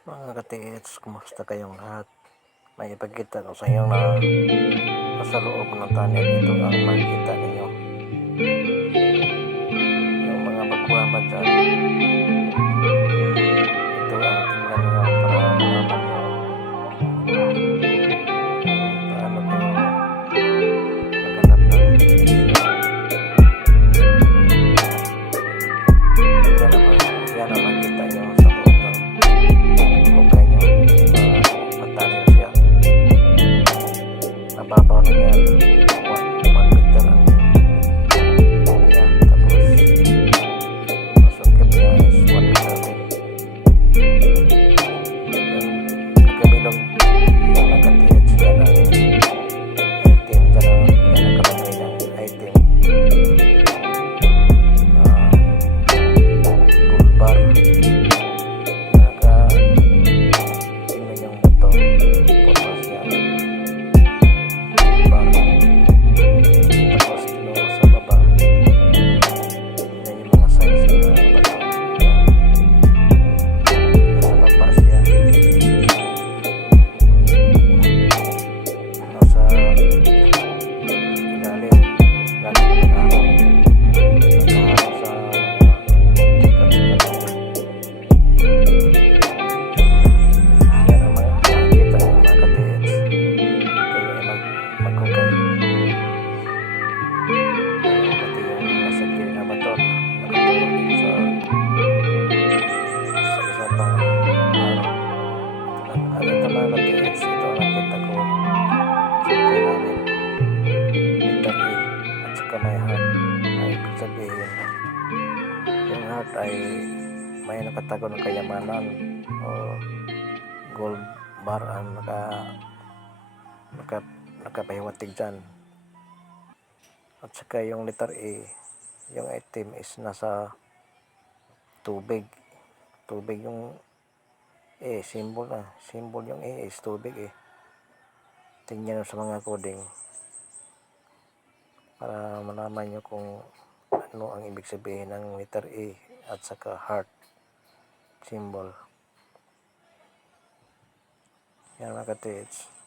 Mga ka-TH, kumusta kayong lahat? May ipagkita ko sa inyo na sa loob ng tunnel, ito ang makikita ninyo. Yung mga bagwa ba dyan, ito ang tingnan nyo para malaman nyo kung paano kayo maghanap ng benepisyo. Yan ang makikita nyo sa loob ng hukay nyo. Matunnel siya. Mababaw na yan. 1 meter ang niya. Tapos masuk ke niya is 1 meter din. Yung nakabilog yung naka-TH yan ang item. Yan ang nakalagay ng item. Gold bar. Tingnan yung button. Purpose yan. Gold bar. Tapos tinuro sa baba. Tingnan yung mga size ng bato. Yan. Nasa baba siya. Nasa ilalim. Ilalim ng araw. Nakaharap sa sikat-sikat. Yan ang makikita ng mga ka-TH. Kayo ay maghukay. Pati yung nasa gilid na bato nakatulog din sa isa pang araw. At ito mga ka-TH, ito ang nakita ko sa hukay namin. Letter E at saka may heart. Ay ibig sabihin, yung heart ay may nakatago ng kayamanan o gold bar ang nakapahiwatig dyan. At saka yung letter E, yung item is nasa tubig. Tubig yung E, symbol na. Symbol yung E is tubig eh. Tingnan nyo sa mga coding para malaman nyo kung ano ang ibig sabihin ng letter E at saka heart symbol. Yan mga ka-TH.